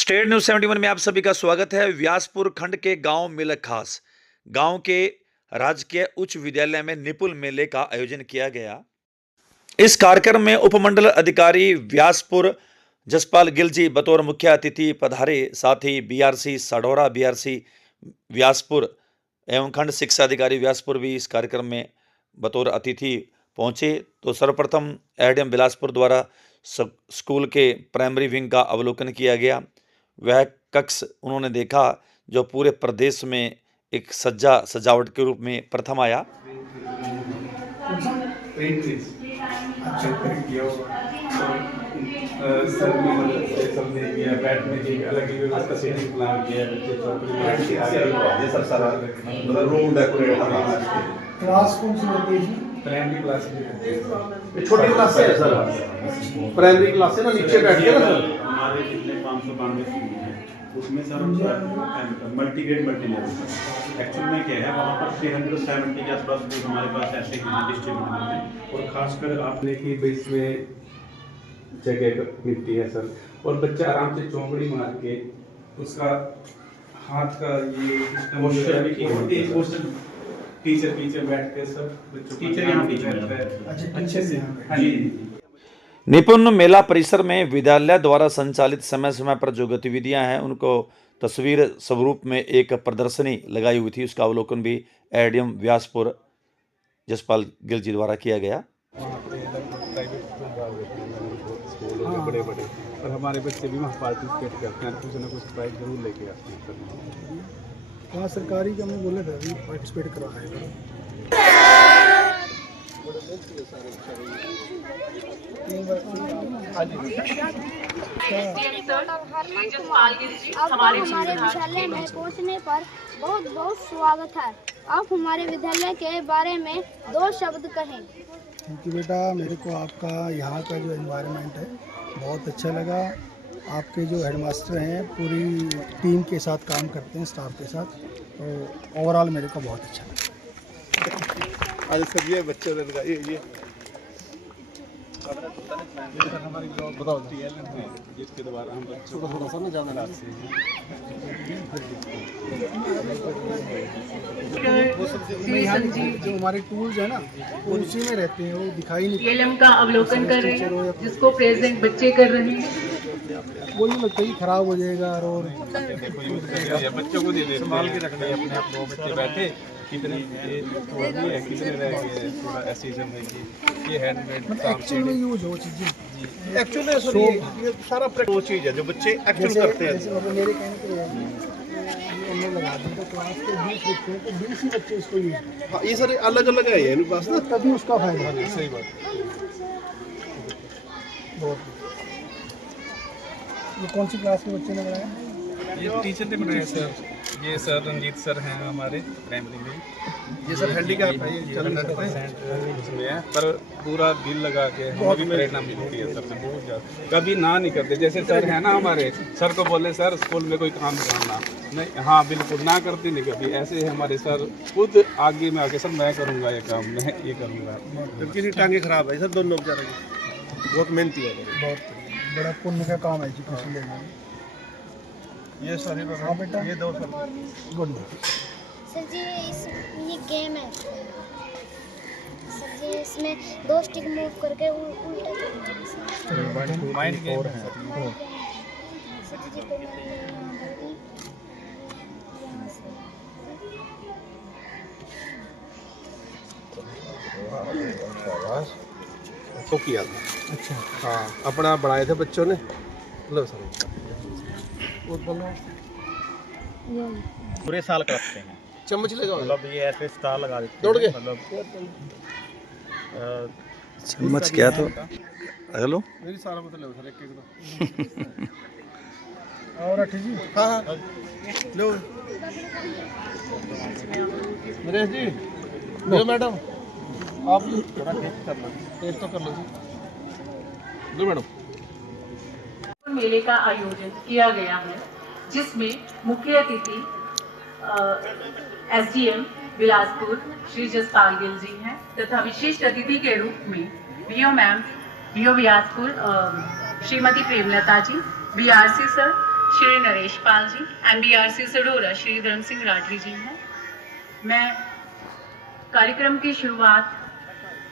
State news 71 में आप सभी का स्वागत है। व्यासपुर खंड के गांव मिलक खास गांव के राजकीय उच्च विद्यालय में निपुण मेले का आयोजन किया गया। इस कार्यक्रम में उपमंडल अधिकारी व्यासपुर जसपाल गिल जी बतौर मुख्य अतिथि पधारे। साथ ही बीआरसी साडोरा, बीआरसी व्यासपुर एवं खंड शिक्षा अधिकारी व्यासपुर भी इस कार्यक्रम में बतौर अतिथि पहुंचे। तो सर्वप्रथम एडीएम बिलासपुर द्वारा स्कूल के प्राइमरी विंग का अवलोकन किया गया। वह कक्ष उन्होंने देखा जो पूरे प्रदेश में एक सजावट के रूप में प्रथम आया। क्लास कौन सी होती है जी? प्राइमरी क्लास छोटी क्लास है सर। प्राइमरी क्लास है ना, नीचे बैठ के ना सर। हमारे जितने 592 स्कूल हैं उसमें sir multi grade multi level actual में क्या है, वहाँ पर 370 के आसपास स्कूल हमारे पास ऐसे ही डिस्ट्रीब्यूट हैं। और खासकर आपने की बीच में जगह मिलती है सर, और बच्चा आराम से चौंकड़ी मार के उसका हाथ का ये पोस्चर भी ठीक होती है। टीचर बैठ के सब बच्चों टीचर यहाँ टीचर अच्छे से। हाँ जी। निपुण मेला परिसर में विद्यालय द्वारा संचालित समय समय पर जो गतिविधियां हैं उनको तस्वीर स्वरूप में एक प्रदर्शनी लगाई हुई थी, उसका अवलोकन भी एडीएम व्यासपुर जसपाल गिल जी द्वारा किया गया। बड़े बड़े और हमारे बच्चे भी वहाँ पार्टिसिपेट करते हैं, कुछ ना कुछ प्राइज जरूर लेके आते हैं सर। वहाँ सरकारी का मैं बोला था अभी पार्टिसिपेट करवाएगा। आपका हमारे विद्यालय में पहुंचने पर बहुत बहुत स्वागत है। आप हमारे विद्यालय के बारे में 2 शब्द कहें। क्योंकि बेटा मेरे को आपका यहाँ का जो एनवायरनमेंट है बहुत अच्छा लगा। आपके जो हेडमास्टर हैं पूरी टीम के साथ काम करते हैं, स्टाफ के साथ, तो ओवरऑल मेरे को बहुत अच्छा लगा। आज सर ये बच्चे ने लगाई ये हमारी जॉब बताती है जिसके द्वारा हम बच्चों को थोड़ा सा ना ज़्यादा लाते हैं। जो हमारे टूल्स है ना वो उसी में रहते हैं, वो दिखाई नहीं। एलएम का अवलोकन कर रहे हैं जिसको प्रेजेंट बच्चे कर रहे हैं। वो नहीं लगता कि खराब हो जाएगा और बच्चों को संभाल के रखना है अपने आप। 2 बच्चे बैठे कितने है, कितने रह गए, थोड़ा एसिज्म है कि ये हैंडमेड काम एक्चुअल में यूज हो चीज़ें। एक्चुअल में सर ये सारा वो चीज़ है जो बच्चे एक्चुअल करते हैं। जैसे मतलब मेरे कहने को हमने लगा दी तो क्लास के 20 बच्चे हैं तो 20 ही बच्चे इसको यूज करते हैं। हाँ, ये सर अलग अलग है ये पास ना, तभी उसका फायदा है। सही बात। बहुत ये कौन सी क्लास के बच्चे ने बनाया? ये टीचर ने बनाया सर। ये सर रंजीत सर हैं हमारे प्राइमरी में। ये सर हैंडीकैप है, ये चल नहीं सकते हैं, पर पूरा दिल लगा के हमें भी प्रेरणा मिलती है सर से बहुत ज़्यादा। कभी ना नहीं करते, जैसे सर है ना हमारे, सर को बोले सर स्कूल में कोई काम करना नहीं, हाँ बिल्कुल ना करती नहीं कभी। ऐसे हमारे सर खुद आगे में आके सर मैं करूँगा ये काम, मैं ये करूँगा। क्योंकि टांगे खराब है सर दोनों बेचारे की, बहुत मेहनती है, बहुत बड़ा पुण्य का काम है जी खुशी लेना। ये सर हाँ बेटा, ये 2 सर गुड। सर जी ये गेम है सर जी, इसमें 2 स्टिक मूव करके उल्टा करना माइंड गेम है सर जी। तो किया था। अच्छा हाँ, अपना बनाए थे बच्चों ने। लो सर पूरे साल करते हैं। चम्मच लगाओ, मतलब ये ऐसे स्टार लगा देते हैं। दौड़ गए मतलब चम्मच क्या तो हेलो मेरी सारा मतलब सर एक और ठीक जी। हाँ हाँ लो नरेश जी, लो मैडम आप थोड़ा टेस्ट तो कर लो जी। लो मैडम। मेले का आयोजन किया गया है जिसमें मुख्य अतिथि एसडीएम बिलासपुर श्री जसपाल गिल जी हैं तथा विशिष्ट अतिथि के रूप में BO ma'am BO Bilaspur Shrimati Premlata ji, BRC sir, Shri Naresh Pal ji, MBRC Sadhaura Shri Dharam Singh Rathi जी हैं। मैं कार्यक्रम की शुरुआत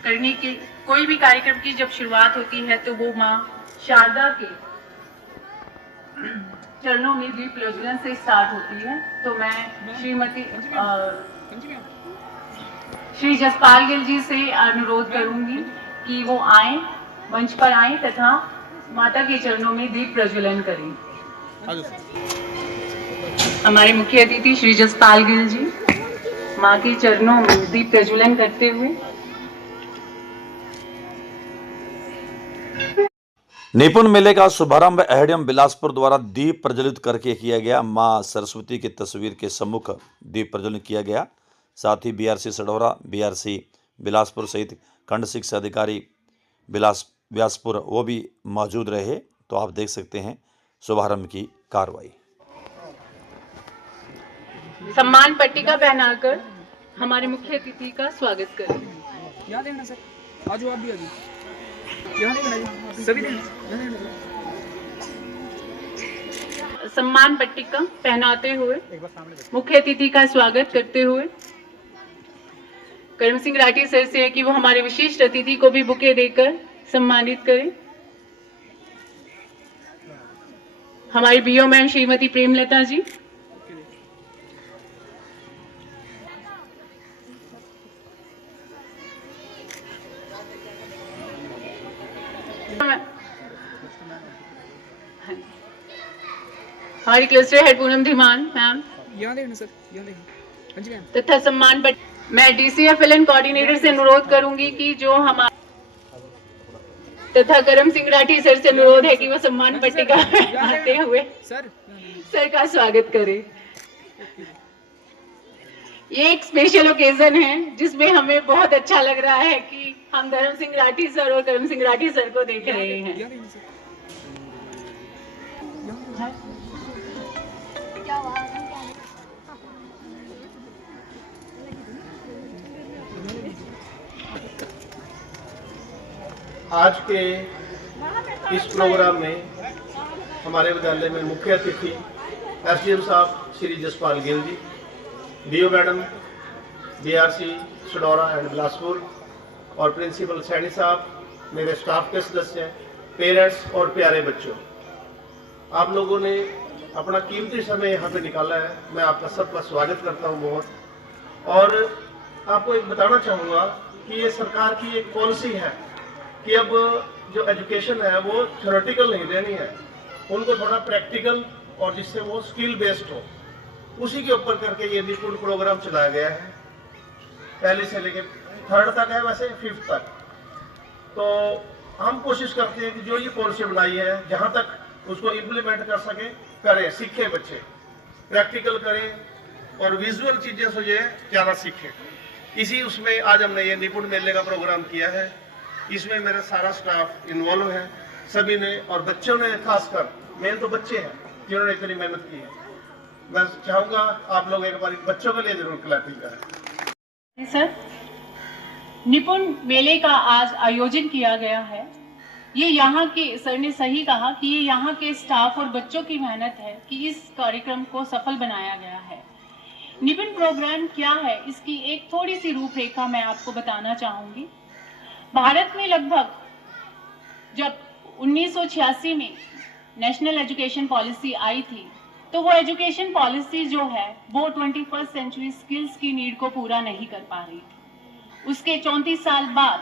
करने की, कोई भी कार्यक्रम की जब शुरुआत होती है तो वो माँ शारदा के चरणों में दीप प्रज्वलन से स्टार्ट होती है। तो मैं श्री जसपाल गिल जी से अनुरोध करूंगी कि वो आए, मंच पर आए तथा माता के चरणों में दीप प्रज्वलन करें। हमारे मुख्य अतिथि श्री जसपाल गिल जी माँ के चरणों में दीप प्रज्वलन करते हुए। निपुण मेले का शुभारंभ एडीएम बिलासपुर द्वारा दीप प्रज्वलित करके किया गया। मां सरस्वती की तस्वीर के सम्मुख दीप प्रज्वलित किया गया। साथ ही बीआरसी सडौरा, बीआरसी बिलासपुर सहित खंड शिक्षा अधिकारी बिलासपुर वो भी मौजूद रहे। तो आप देख सकते हैं शुभारंभ की कार्रवाई। सम्मान पट्टिका पहनाकर हमारे मुख्य अतिथि का स्वागत करें। यहाँ देखना सर, आजू आप भी आजू, यहाँ देखना सभी देखना। सम्मान पट्टिका पहनाते हुए मुख्य अतिथि का स्वागत करते हुए कर्म सिंह राठी सर से है कि वो हमारे विशिष्ट अतिथि को भी बुके देकर सम्मानित करें। हमारी बीओ मैम श्रीमती प्रेमलता जी, हमारी cluster head Poonam Dhiman ma'am, यहाँ देखना सर, यहाँ देखना। हाँ जी मैम। तथा सम्मान पट मैं DCFLN कोऑर्डिनेटर से अनुरोध करूंगी कि जो हमारे तथा करम सिंह राठी सर से अनुरोध है कि वो सम्मान पट्टिका आते हुए सर का स्वागत करें। ये एक स्पेशल ओकेजन है जिसमें हमें बहुत अच्छा लग रहा है कि हम धर्म सिंह राठी सर और करम सिंह राठी सर को देख रहे हैं। आज के इस प्रोग्राम में हमारे विद्यालय में मुख्य अतिथि SDM साहब Shri Jaspal Gill ji, BO madam BRC Sadhaura and Bilaspur और प्रिंसिपल सैनी साहब, मेरे स्टाफ के सदस्य, पेरेंट्स और प्यारे बच्चों, आप लोगों ने अपना कीमती समय यहाँ पे निकाला है। मैं आपका सबका स्वागत करता हूँ बहुत। और आपको एक बताना चाहूँगा कि ये सरकार की एक पॉलिसी है कि अब जो एजुकेशन है वो थ्योरेटिकल नहीं देनी है, उनको थोड़ा प्रैक्टिकल और जिससे वो स्किल बेस्ड हो, उसी के ऊपर करके ये निपुण प्रोग्राम चलाया गया है। पहले से लेके 3rd तक है, वैसे 5th तक। तो हम कोशिश करते हैं कि जो ये पॉलिसी बनाई है जहाँ तक उसको इम्प्लीमेंट कर सके, करें, सीखें, बच्चे प्रैक्टिकल करें और विजुअल चीज़ें से ये ज़्यादा सीखें। इसी उसमें आज हमने ये निपुण मेले का प्रोग्राम किया है। इसमें मेरा सारा स्टाफ इन्वॉल्व है, सभी ने, और बच्चों ने खासकर, मेन तो बच्चे हैं जिन्होंने इतनी मेहनत की है। मैं चाहूँगा आप लोग एक बार बच्चों के लिए जरूर क्लैपिंग करें। सर, निपुण मेले का आज आयोजन किया गया है। ये यहाँ के, सर ने सही कहा कि ये यहाँ के स्टाफ और बच्चों की मेहनत है कि इस कार्यक्रम को सफल बनाया गया है। निपुण प्रोग्राम क्या है, इसकी एक थोड़ी सी रूपरेखा मैं आपको बताना चाहूंगी। भारत में लगभग जब 1986 में नेशनल एजुकेशन पॉलिसी आई थी, तो वो एजुकेशन पॉलिसी जो है वो 21st सेंचुरी स्किल्स की नीड को पूरा नहीं कर पा रही थी। उसके 34 साल बाद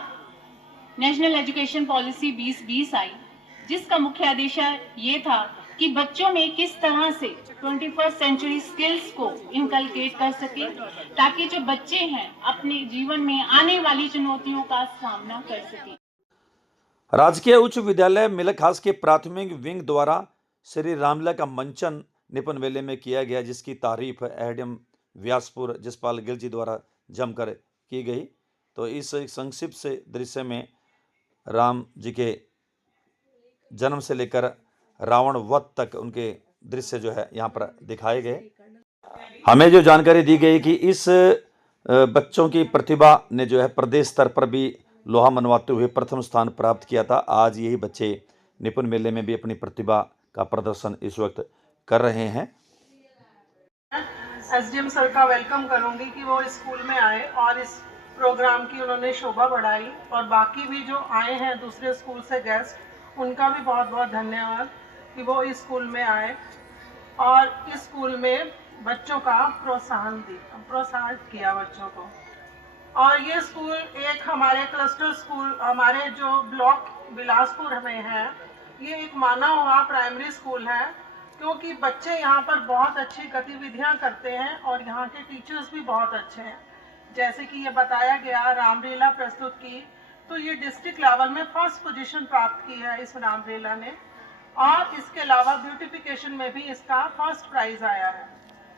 नेशनल एजुकेशन पॉलिसी 2020 आई, जिसका मुख्य उद्देश्य ये था कि बच्चों में किस तरह से 21st सेंचुरी स्किल्स को इनकलकेट कर सके, ताकि जो बच्चे हैं अपने जीवन में आने वाली चुनौतियों का सामना कर सके। राजकीय उच्च विद्यालय मिलखास के प्राथमिक विंग द्वारा श्री रामलीला का मंचन निपुण मेले में किया गया, जिसकी तारीफ एडीएम व्यासपुर जसपाल गिल जी द्वारा जमकर की गई। तो इस संक्षिप्त से दृश्य में राम जी के जन्म से लेकर रावण वध तक उनके दृश्य जो है यहाँ पर दिखाए गए। हमें जो जानकारी दी गई कि इस बच्चों की प्रतिभा ने जो है प्रदेश स्तर पर भी लोहा मनवाते हुए प्रथम स्थान प्राप्त किया था। आज यही बच्चे निपुण मेले में भी अपनी प्रतिभा का प्रदर्शन इस वक्त कर रहे हैं। एसडीएम सर का वेलकम करूंगी कि वो इस स्कूल में आए और इस प्रोग्राम की उन्होंने शोभा बढ़ाई, और बाकी भी जो आए हैं दूसरे स्कूल से गेस्ट, उनका भी बहुत बहुत धन्यवाद कि वो इस स्कूल में आए और इस स्कूल में बच्चों का प्रोत्साहन किया बच्चों को। और ये स्कूल एक हमारे क्लस्टर स्कूल, हमारे जो ब्लॉक बिलासपुर में है, ये एक माना हुआ प्राइमरी स्कूल है, क्योंकि बच्चे यहाँ पर बहुत अच्छी गतिविधियाँ करते हैं और यहाँ के टीचर्स भी बहुत अच्छे हैं। जैसे कि ये बताया गया, रामलीला प्रस्तुत की, तो ये डिस्ट्रिक्ट लेवल में फर्स्ट पोजीशन प्राप्त की है इस रामलीला ने, और इसके अलावा ब्यूटिफिकेशन में भी इसका फर्स्ट प्राइज आया है।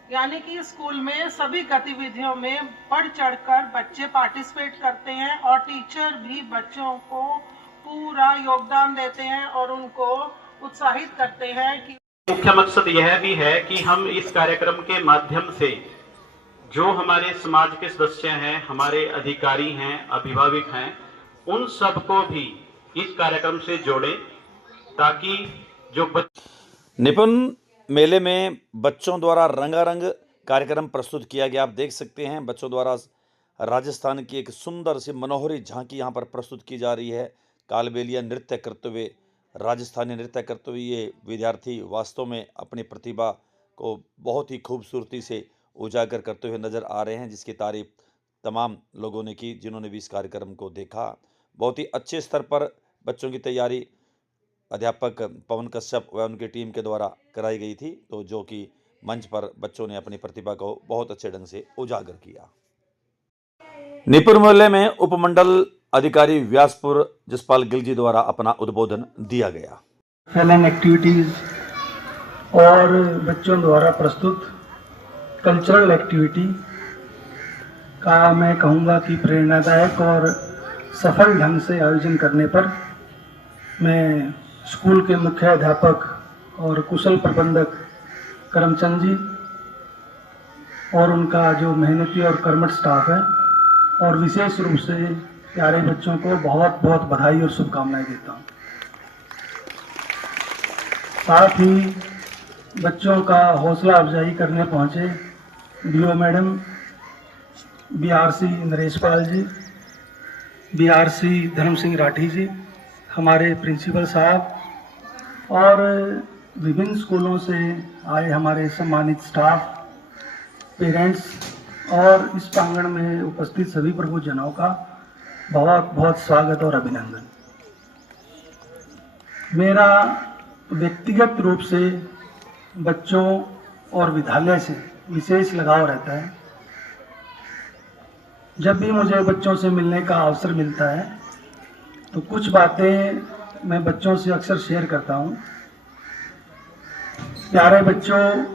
यानी कि स्कूल में सभी गतिविधियों में बढ़ चढ़कर बच्चे पार्टिसिपेट करते हैं और टीचर भी बच्चों को पूरा योगदान देते हैं और उनको उत्साहित करते हैं कि मुख्य मकसद यह भी है कि हम इस कार्यक्रम के माध्यम से जो हमारे समाज के सदस्य हैं, हमारे अधिकारी हैं, अभिभावक हैं, उन सबको भी इस कार्यक्रम से जोड़ें, ताकि जो निपुण मेले में बच्चों द्वारा रंगारंग कार्यक्रम प्रस्तुत किया गया। आप देख सकते हैं बच्चों द्वारा राजस्थान की एक सुंदर सी मनोहरी झांकी यहाँ पर प्रस्तुत की जा रही है। कालबेलिया नृत्य करते हुए, राजस्थानी नृत्य करते हुए ये विद्यार्थी वास्तव में अपनी प्रतिभा को बहुत ही खूबसूरती से उजागर करते हुए नज़र आ रहे हैं, जिसकी तारीफ तमाम लोगों ने की जिन्होंने भी इस कार्यक्रम को देखा। बहुत ही अच्छे स्तर पर बच्चों की तैयारी अध्यापक पवन कश्यप व उनकी टीम के द्वारा कराई गई थी, तो जो कि मंच पर बच्चों ने अपनी प्रतिभा को बहुत अच्छे ढंग से उजागर किया। निपुण मेले में उपमंडल अधिकारी व्यासपुर जसपाल गिल जी द्वारा अपना उद्बोधन दिया गया। फैलन एक्टिविटीज़ और बच्चों द्वारा प्रस्तुत कल्चरल एक्टिविटी का मैं कहूँगा कि प्रेरणादायक और सफल ढंग से आयोजन करने पर मैं स्कूल के मुख्य अध्यापक और कुशल प्रबंधक करमचंद जी और उनका जो मेहनती और कर्मठ स्टाफ है, और विशेष रूप से प्यारे बच्चों को बहुत बहुत बधाई और शुभकामनाएं देता हूँ। साथ ही बच्चों का हौसला अफजाई करने पहुँचे बीओ मैडम, बीआरसी नरेशपाल जी, बीआरसी धर्म सिंह राठी जी, हमारे प्रिंसिपल साहब और विभिन्न स्कूलों से आए हमारे सम्मानित स्टाफ, पेरेंट्स और इस प्रांगण में उपस्थित सभी प्रभुजनों का बहुत बहुत स्वागत और अभिनंदन। मेरा व्यक्तिगत रूप से बच्चों और विद्यालय से विशेष लगाव रहता है। जब भी मुझे बच्चों से मिलने का अवसर मिलता है तो कुछ बातें मैं बच्चों से अक्सर शेयर करता हूँ। प्यारे बच्चों,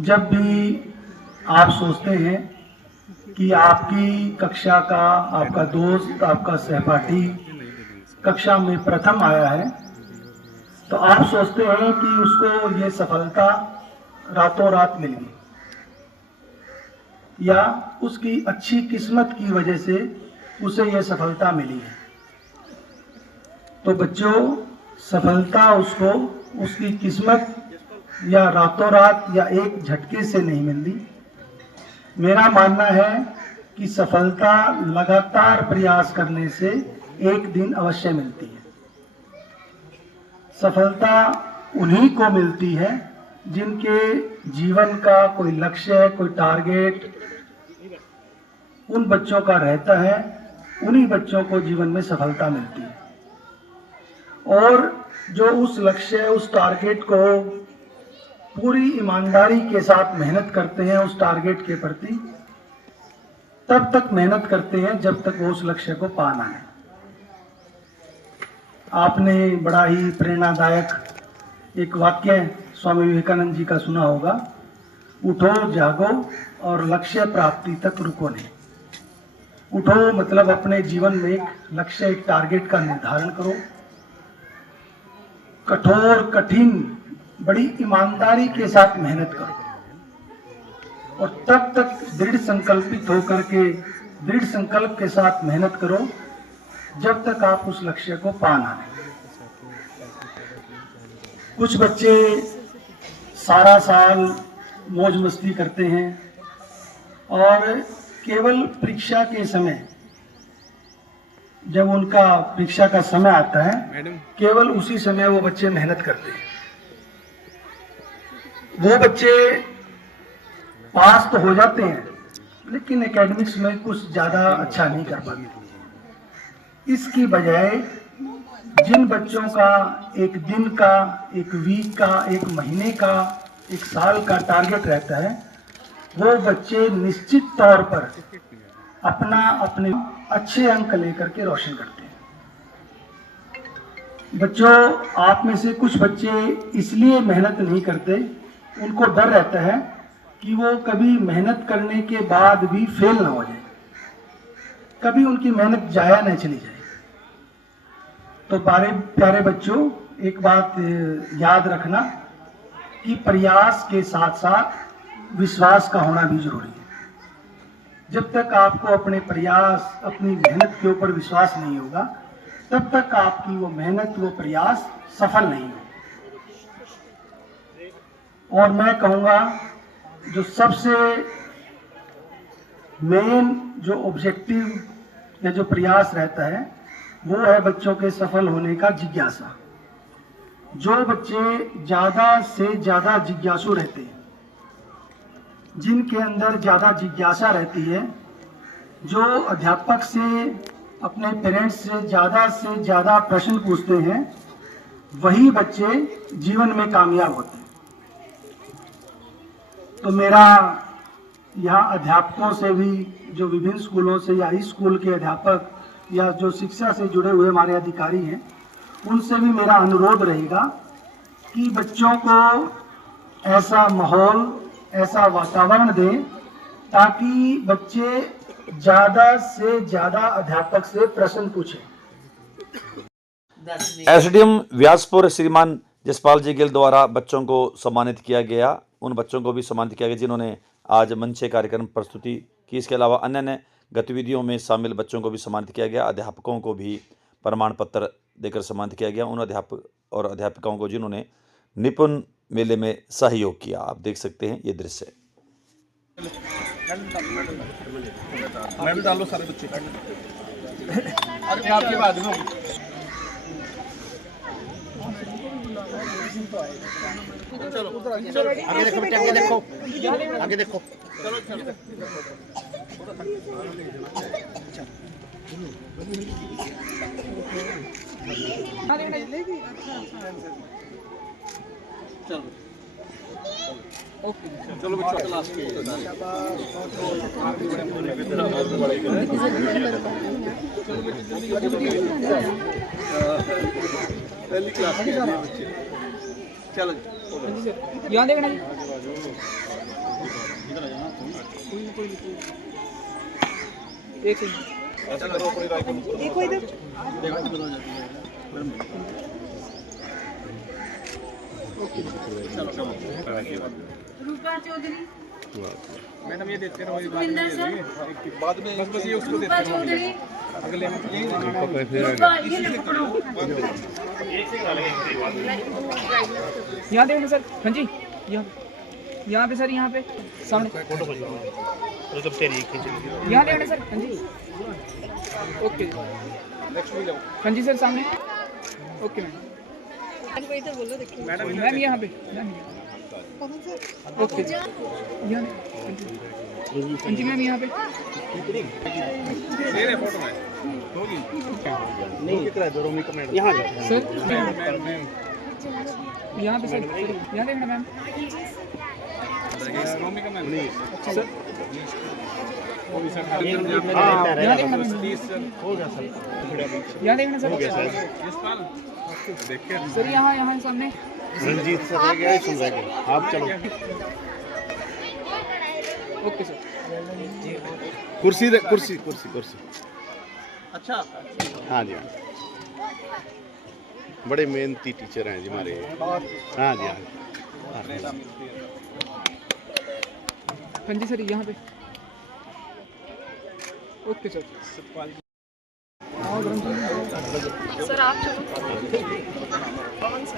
जब भी आप सोचते हैं कि आपकी कक्षा का आपका दोस्त, आपका सहपाठी कक्षा में प्रथम आया है, तो आप सोचते हैं कि उसको ये सफलता रातों रात मिल गई या उसकी अच्छी किस्मत की वजह से उसे यह सफलता मिली है। तो बच्चों, सफलता उसको उसकी किस्मत या रातों रात या एक झटके से नहीं मिलती। मेरा मानना है कि सफलता लगातार प्रयास करने से एक दिन अवश्य मिलती है। सफलता उन्हीं को मिलती है जिनके जीवन का कोई लक्ष्य, कोई टारगेट उन बच्चों का रहता है। उन्हीं बच्चों को जीवन में सफलता मिलती है, और जो उस लक्ष्य, उस टारगेट को पूरी ईमानदारी के साथ मेहनत करते हैं उस टारगेट के प्रति, तब तक मेहनत करते हैं जब तक वो उस लक्ष्य को पाना है। आपने बड़ा ही प्रेरणादायक एक वाक्य स्वामी विवेकानंद जी का सुना होगा, उठो जागो और लक्ष्य प्राप्ति तक रुको नहीं। उठो मतलब अपने जीवन में एक लक्ष्य, एक टारगेट का निर्धारण करो, कठोर कठिन बड़ी ईमानदारी के साथ मेहनत करो, और तब तक दृढ़ संकल्पित होकर के दृढ़ संकल्प के साथ मेहनत करो जब तक आप उस लक्ष्य को पाना है। कुछ बच्चे सारा साल मौज मस्ती करते हैं और केवल परीक्षा के समय, जब उनका परीक्षा का समय आता है, केवल उसी समय वो बच्चे मेहनत करते हैं। वो बच्चे पास तो हो जाते हैं लेकिन एकेडमिक्स में कुछ ज़्यादा अच्छा नहीं कर पाते। इसकी बजाय जिन बच्चों का एक दिन का, एक वीक का, एक महीने का, एक साल का टारगेट रहता है, वो बच्चे निश्चित तौर पर अपने अच्छे अंक लेकर के रोशन करते हैं। बच्चों, आप में से कुछ बच्चे इसलिए मेहनत नहीं करते, उनको डर रहता है कि वो कभी मेहनत करने के बाद भी फेल ना हो जाए, कभी उनकी मेहनत जाया न चली जाए। तो प्यारे बच्चों, एक बात याद रखना कि प्रयास के साथ साथ विश्वास का होना भी जरूरी है। जब तक आपको अपने प्रयास, अपनी मेहनत के ऊपर विश्वास नहीं होगा, तब तक आपकी वो मेहनत, वो प्रयास सफल नहीं होगा। और मैं कहूँगा जो सबसे मेन जो ऑब्जेक्टिव या जो प्रयास रहता है, वो है बच्चों के सफल होने का जिज्ञासा। जो बच्चे ज़्यादा से ज़्यादा जिज्ञासु रहते हैं, जिनके अंदर ज़्यादा जिज्ञासा रहती है, जो अध्यापक से, अपने पेरेंट्स से ज़्यादा प्रश्न पूछते हैं, वही बच्चे जीवन में कामयाब होते हैं। तो मेरा यहाँ अध्यापकों से भी, जो विभिन्न स्कूलों से या इस स्कूल के अध्यापक या जो शिक्षा से जुड़े हुए हमारे अधिकारी हैं, उनसे भी मेरा अनुरोध रहेगा कि बच्चों को ऐसा माहौल, ऐसा वातावरण दें ताकि बच्चे ज़्यादा से ज़्यादा अध्यापक से प्रश्न पूछें। एसडीएम व्यासपुर श्रीमान जसपाल जी गिल द्वारा बच्चों को सम्मानित किया गया। उन बच्चों को भी सम्मानित किया गया जिन्होंने आज मंच कार्यक्रम प्रस्तुति की। इसके अलावा अन्य गतिविधियों में शामिल बच्चों को भी सम्मानित किया गया। अध्यापकों को भी प्रमाण पत्र देकर सम्मानित किया गया, उन अध्यापक और अध्यापिकाओं को जिन्होंने निपुण मेले में सहयोग किया। आप देख सकते हैं ये दृश्य। मैं भी डाल लो सारे बच्चे। आपकी बात में आगे देखो बेटे, आगे देखो, आगे देखो। चलो बच्चों, क्लास के पहली क्लास के बच्चे। चलो यहाँ देखना जी। एक देखो इधर। रूपा चौधरी, मैडम ये देते रहो, सुखविंदर सर, बाद में बस ये उसको देते रूपा रहो। चौधरी, अगले में रूपा ये ले पकड़ो। यहाँ देखना सर। हाँ जी, यहाँ पे सर, यहाँ पे सामने। यहाँ देखना सर। हाँ जी, ओके। नेक्स्ट भी लो। हाँ जी सर, सामने। ओके मैम, मैम यहाँ पे। ओके, यहाँ। हाँ जी मैम, यहाँ पे। मेरे फोटो में होगी नहीं कितना है, दोनों में कमेंट यहाँ सर यहाँ पे सर, यहाँ देखना मैम। रोमी का मैम सर वो भी सर यहाँ देखना मैम। होगा सर, यहाँ देखना सर। यशपाल देखिए सर यहाँ सामने। रंजीत सर रह गया, सुन रह गया। आप चलो ओके सर। कुर्सी कुर्सी कुर्सी कुर्सी। अच्छा, हाँ जी, हाँ, बड़े मेहनती टीचर हैं जी हमारे। हाँ जी, हाँ। हाँ जी सर, यहाँ पे। Okay sir.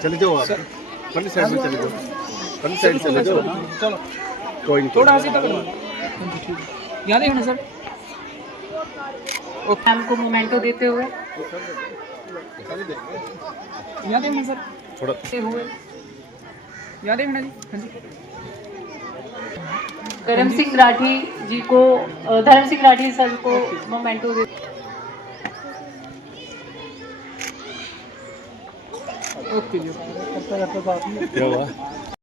चले जाओ आप। फ्रंट साइड में चले जाओ, फ्रंट साइड चले जाओ। चलो कोई नहीं, थोड़ा सीधा करो। यहाँ देखना सर। मैम को मोमेंटो देते हुए यहाँ देखना सर। थोड़ा हुए यहाँ देखना जी। हाँ जी। धर्म सिंह राठी जी को धर्म सिंह राठी सर को मोमेंटो दे। ओके जी। क्या हुआ?